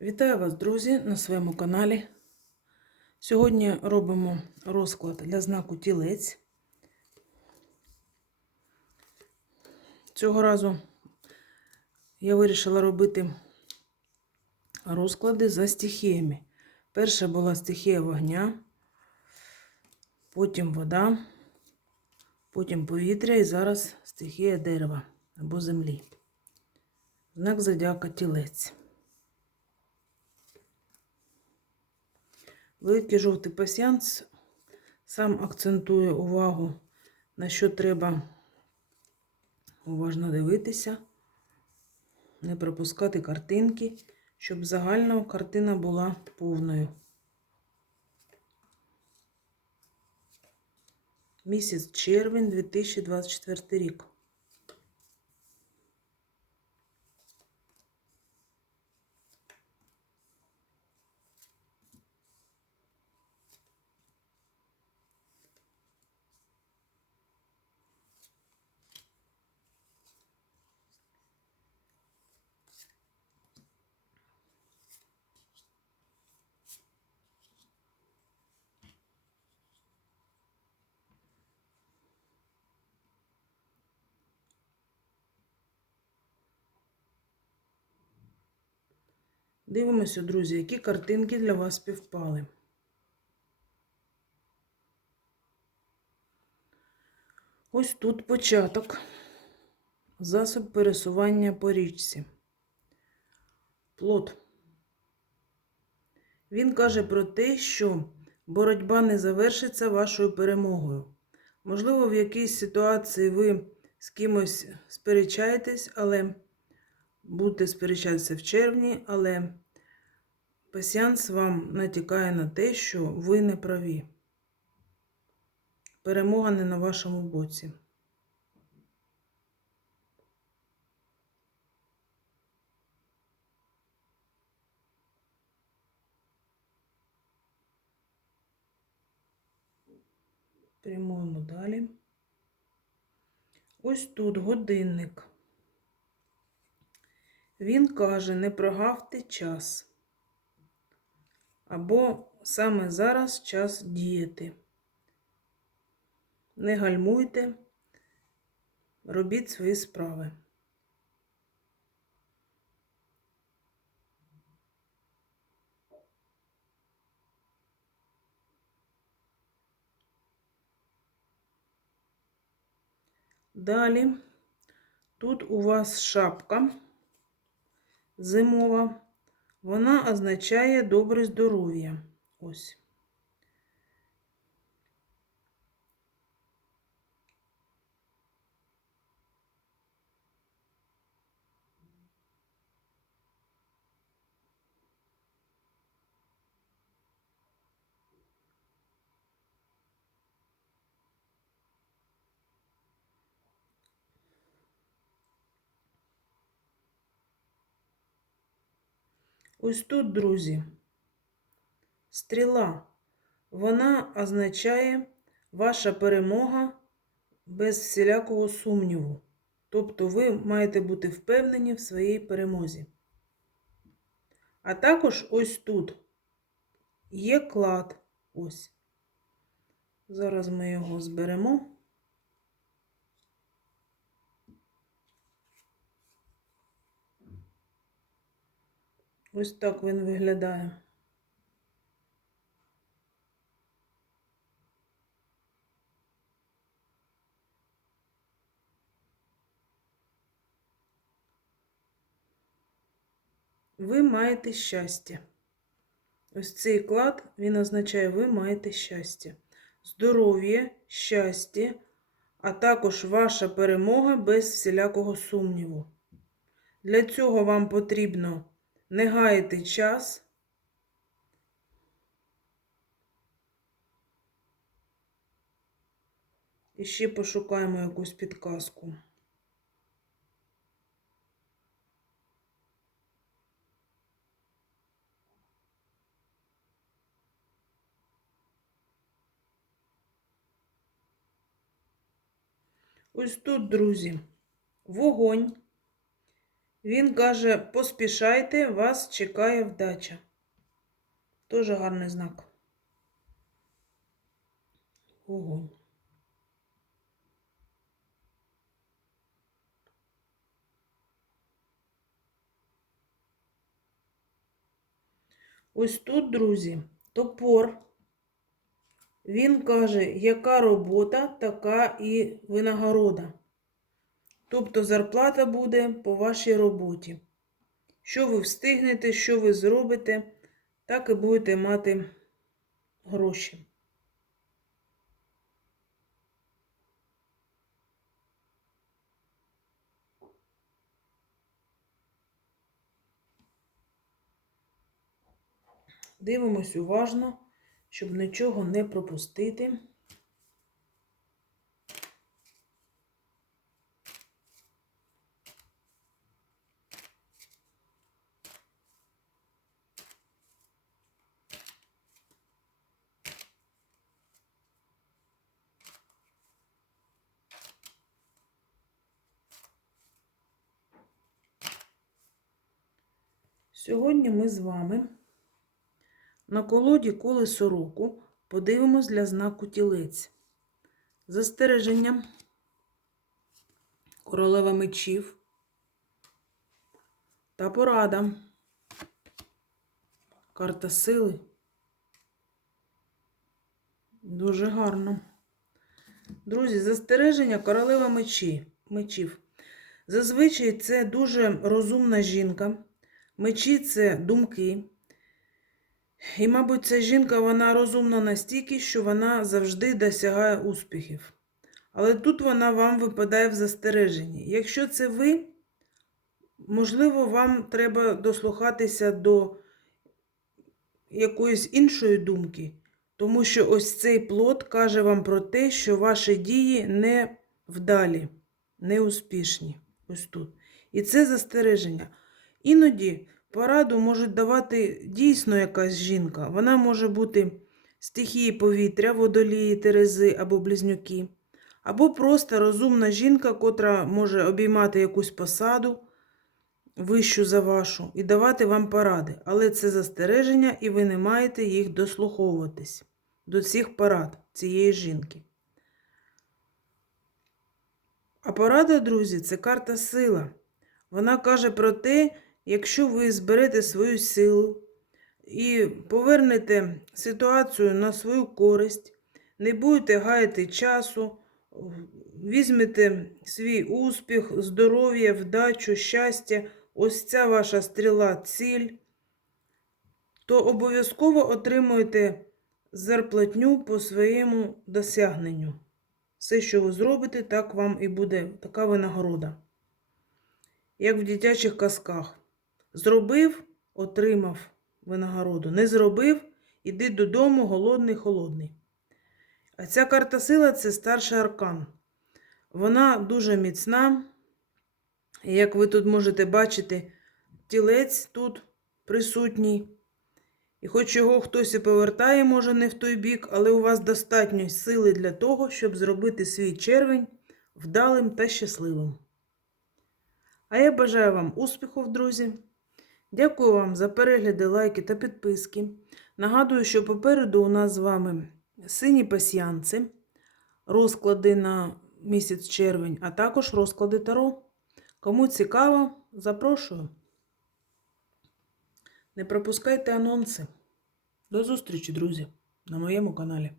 Вітаю вас, друзі, на своєму каналі. Сьогодні робимо розклад для знаку тілець. Цього разу я вирішила робити розклади за стихіями. Перша була стихія вогня, потім вода, потім повітря і зараз стихія дерева або землі. Знак зодіака тілець. Великий жовтий пасіянс сам акцентує увагу, на що треба уважно дивитися, не пропускати картинки, щоб загальна картина була повною. Місяць червень 2024 рік. Дивимося, друзі, які картинки для вас співпали. Ось тут початок. Засоб пересування по річці. Плод. Він каже про те, що боротьба не завершиться вашою перемогою. Можливо, в якійсь ситуації ви з кимось сперечаєтесь, але будете сперечатися в червні, але пасіанс вам натякає на те, що ви не праві. Перемога не на вашому боці. Прямуємо далі. Ось тут годинник. Він каже, не прогавте час. Або саме зараз час діяти. Не гальмуйте, робіть свої справи. Далі тут у вас шапка зимова. Вона означає добре здоров'я. Ось. Ось тут, друзі, стріла. Вона означає ваша перемога без всілякого сумніву. Тобто ви маєте бути впевнені в своїй перемозі. А також ось тут є клад. Ось. Зараз ми його зберемо. Ось так він виглядає. Ви маєте щастя. Ось цей клад, він означає, ви маєте щастя. Здоров'я, щастя, а також ваша перемога без всілякого сумніву. Для цього вам потрібно не гаяти час. І ще пошукаємо якусь підказку. Ось тут, друзі, вогонь. Він каже, поспішайте, вас чекає вдача. Дуже гарний знак. Огонь. Ось тут, друзі, топор. Він каже, яка робота, така і винагорода. Тобто зарплата буде по вашій роботі. Що ви встигнете, що ви зробите, так і будете мати гроші. Дивимось уважно, щоб нічого не пропустити. Сьогодні ми з вами на колоді колесо року подивимось для знаку тілець. Застереження королева мечів та порада. Карта сили. Дуже гарно. Друзі, застереження королева мечі, мечів. Зазвичай це дуже розумна жінка. Мечі це думки. І, мабуть, ця жінка вона розумна настільки, що вона завжди досягає успіхів. Але тут вона вам випадає в застереженні. Якщо це ви, можливо, вам треба дослухатися до якоїсь іншої думки, тому що ось цей плод каже вам про те, що ваші дії не вдалі, не успішні. Ось тут. І це застереження. Іноді пораду може давати дійсно якась жінка. Вона може бути стихії повітря, водолії, терези або близнюки. Або просто розумна жінка, котра може обіймати якусь посаду вищу за вашу і давати вам поради. Але це застереження, і ви не маєте їх дослуховуватись до цих порад цієї жінки. А порада, друзі, це карта сила. Вона каже про те, якщо ви зберете свою силу і повернете ситуацію на свою користь, не будете гаяти часу, візьмете свій успіх, здоров'я, вдачу, щастя, ось ця ваша стріла, ціль, то обов'язково отримуєте зарплатню по своєму досягненню. Все, що ви зробите, так вам і буде така винагорода. Як в дитячих казках. Зробив, отримав винагороду. Не зробив, іди додому, голодний, холодний. А ця карта сила це старший аркан. Вона дуже міцна. І як ви тут можете бачити, тілець тут присутній. І хоч його хтось і повертає, може, не в той бік, але у вас достатньо сили для того, щоб зробити свій червень вдалим та щасливим. А я бажаю вам успіхів, друзі! Дякую вам за перегляди, лайки та підписки. Нагадую, що попереду у нас з вами сині пасіянці, розклади на місяць червень, а також розклади таро. Кому цікаво, запрошую. Не пропускайте анонси. До зустрічі, друзі, на моєму каналі.